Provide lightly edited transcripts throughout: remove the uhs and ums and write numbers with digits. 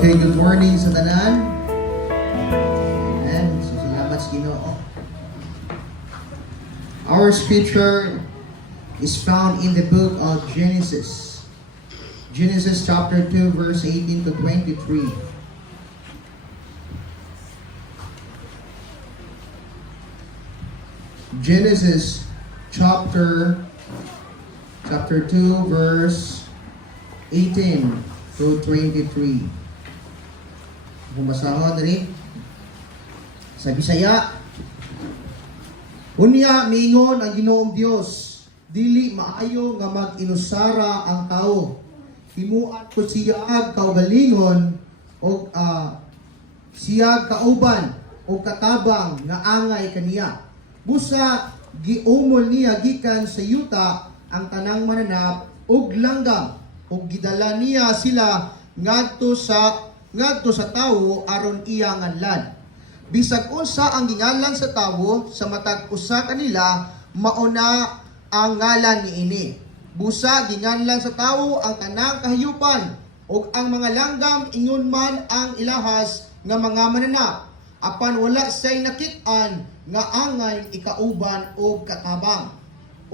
Okay, good morning sa tanan. And so salamat sa Ginoo. Our scripture is found in the book of Genesis. Genesis chapter 2 verse 18 to 23. Genesis chapter 2 verse 18 to 23. Bumasahon diri sa Bisaya. Unya miingon ang Ginoong Dios, dili maayo nga mag-inusara ang tao. Himuan ko siya kaugalingon o siya kauban o katabang nga angay kaniya. Busa giumol niya gikan sa yuta ang tanang mananap ug langgam ug gidala niya sila ngadto sa tawo aron iya nganlan. Bisag unsa ang gingalan sa tawo sa matag usa kanila mauna ang ngalan niini. Busa ginganlan sa tawo ang tanang kahayupan ug ang mga langgam ingon man ang ilahas nga mga mananap. Apan wala say nakit-an nga angay ikauban o katabang.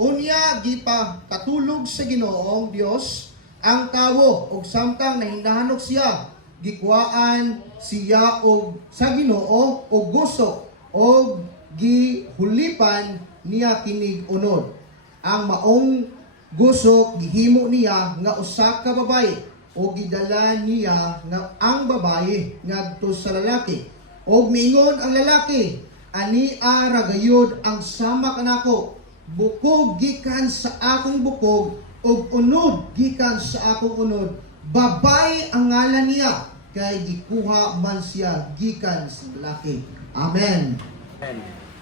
Unya gipa katulog sa Ginoong Dios ang tawo ug samtang nahindahanok siya gikuhaan siya og sa Ginoo og gusto og gihulipan niya kinig unod. Ang maong gusto gihimo niya nga usa ka babaye o gidala niya nga ang babaye ngadto sa lalaki. Og miingon ang lalaki, ani ragayod ang sama kanako, bukog gikan sa akong bukog ug unod gikan sa akong unod. Babae ang ngalan niya kay gikuha man siya gikan sa lalaki. Amen.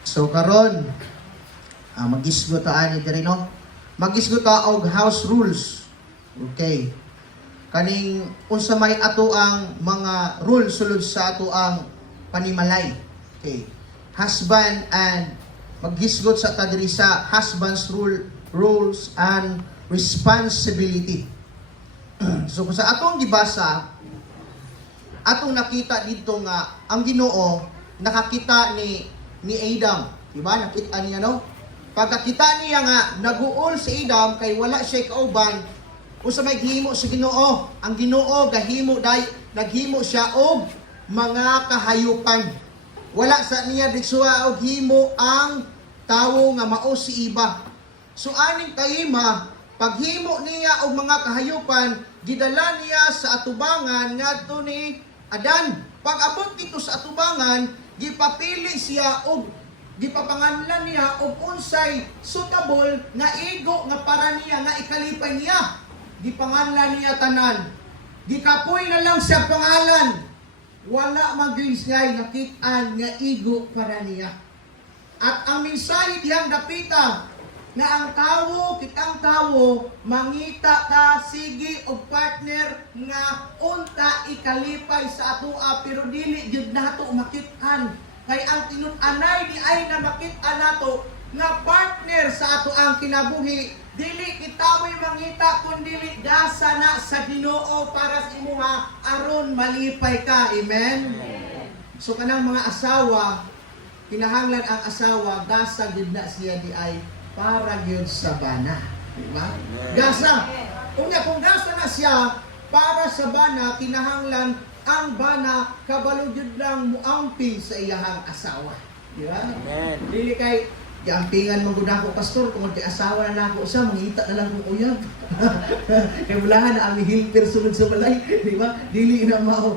So karon magisgot ta ani diri no. Magisgot ta og house rules. Okay. Kaning unsa may ato ang mga rules sulod sa ato ang panimalay. Okay. Husband and maghisgot sa ta diri sa husband's rules and responsibility. So sa atong gibasa, atong nakita dito nga ang Ginoo nakakita ni Adam, di ba? Nakita niya no? Pagkakita niya nga naguol si Adam kay wala siya kauban, usa may gihimo sa Ginoo. Ang Ginoo naghimo siya og mga kahayupan. Wala sa niya diksuwa og himo ang tawo nga mao si iba. So aning tayima paghimo niya og mga kahayupan, gidala niya sa atubangan ngadto ni Adan. Pag-abot dito sa atubangan, gipapili siya og gipapanganlan niya og unsay suitable nga igo nga para niya nga ikalipay niya. Gipanganlan niya tanan. Gikapoy na lang siya pangalan. Wala maginsay nakit-an nga igo para niya. At ang mensahe diyang dapita na ang tawo, kitang tawo, mangita ta, sige og partner nga unta ikalipay sa atoa pero dili gyud nato makit-an. Kay ang tinun-anay ni ay na makit-an nato nga partner sa ato ang kinabuhi, dili kita mo'y mangita kundili gasa na sa Ginoo para sa imuha aron malipay ka. Amen? So kanang mga asawa, kinahanglan ang asawa gasa gyud na siya di ay para gyud sa bana, di ba? Gasa. Unya kung gasa na siya para sa bana, kinahanglan ang bana kabalo gyud lang muamping sa iyahang asawa, di ba? Amen. Dili kay giampingan man gud ako pastor kung di asawa na nako sa mangita na lang kong uyab. Kay bulahan na ang hilper sulod sa balay, di ba? Dili na mao.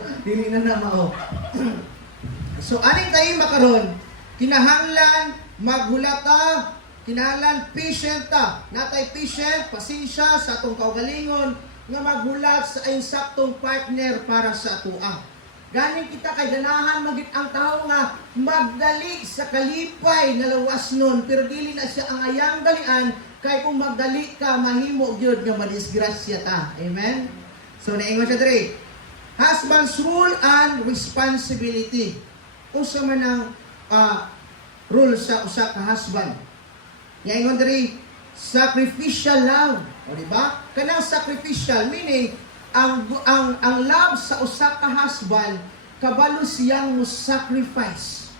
So aning tayo makaron, kinahanglan maghulata, kinahanglan patient ta. Natay patient, pasensya sa atong kaugalingon nga maghulat sa insaktong partner para sa atoa. Ganing kita kay ganahan magit ang tao nga magdali sa kalipay na lawas nun, pero dili na siya ang ayang dalian kay kung magdali ka mahimo gyud nga madisgrasya ta. Amen. So naingon siya diri. Husband's rule and responsibility. Usa man ang rule sa usa ka husband. Naingon diri sacrificial love. O diba? Kanang sacrificial meaning ang love sa usa ka husband kabalo siyang mo sacrifice.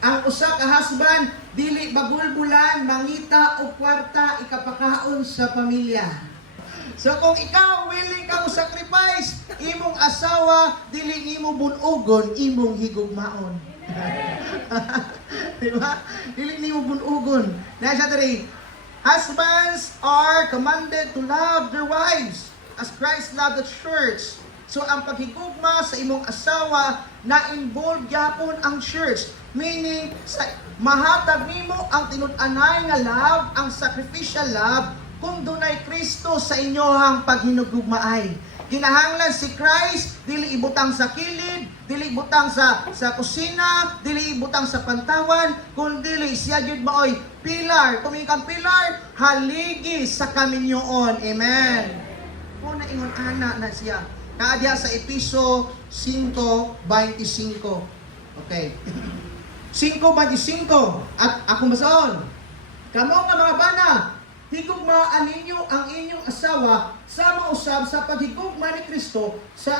Ang usa ka husband dili bagulbulan, mangita o kwarta ikapakaon sa pamilya. So kung ikaw willing ka mo sacrifice, imong asawa dili nimo bunugon, imong higugmaon. Diba? Dili nimo bunugon. Nasa diri, husbands are commanded to love their wives as Christ loved the church. So ang paghigugma sa imong asawa na involve gyapon ang church. Meaning, mahatag nimo ang tinud-anay nga love, ang sacrificial love, kung dunay Kristo sa inyohang paghinugugmaay. Kinahanglan si Christ, dili ibutang sa kilid, dili ibutang sa kusina, dili ibutang sa pantawan, kundi siya gyud maoy pilar. Tumingkang pilar, haligi sa kaminyoon. Amen. Una ingon ana na siya. Kaadya sa Episo 5:25. Okay. 5:25 at akong basaon. Kamo nga mga bana, higugmaan ninyo ang inyong asawa sama usab sa paghigugma ni Kristo sa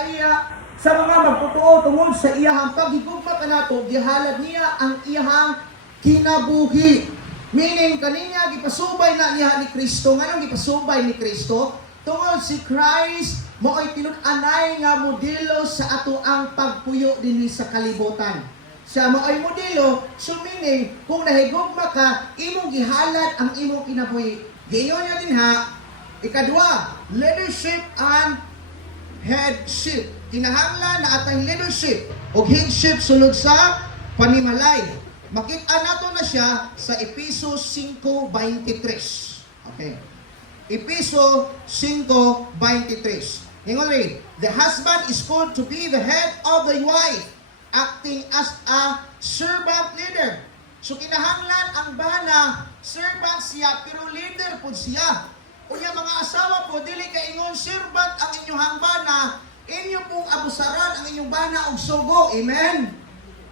mga magtotoo tungod sa iyahang paghigugma kanato, gihalad niya ang iyahang kinabuhi. Meaning kaninya gipasubay na niya ni Kristo. Nganong gipasubay ni Kristo? Tungod si Christ mo'y tinud-anay nga modelo sa ato ang pagpuyo dinhi sa kalibutan. Siya mo'y modelo, so meaning, kung nahigugma ka, imong gihalad ang imong kinabuhi. Giingon niya din ha, ikadua, leadership and headship. Kinahanglan na atang leadership o headship sulod sa panimalay. Makita nato na siya sa Episo 5:23. Okay. Episo 5:23. Ingon rin, the husband is called to be the head of the wife, acting as a servant leader. So kinahanglan ang bana, servant siya, pero leader po siya. Unya mga asawa po, dili ka ingon servant ang inyong bana, inyo pong abusaran ang inyong bana og sugo. Amen?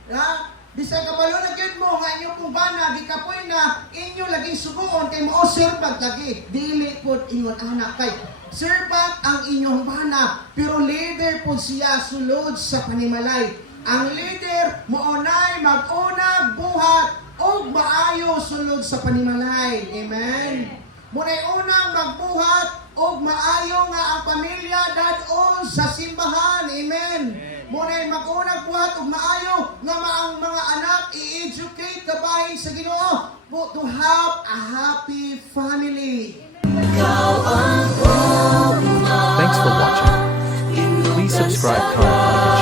Ha? Bisag kabalo na gyud mo nga inyo pong bana, gikapoy na inyo laging sugoon kay mo servant lagi. Dili po ingon anak kay servant ang inyong bana, pero leader po siya sulod sa panimalay. Ang leader moonay mag-unag buhat o maayo sulod sa panimalay. Amen. Munay unang magbuhat o maayo nga ang pamilya dadon sa simbahan. Amen. Munay mag-unang buhat o maayo nga ang mga anak i-educate kabahin sa Ginoo to have a happy family. Thanks for watching. Please subscribe, comment, like, and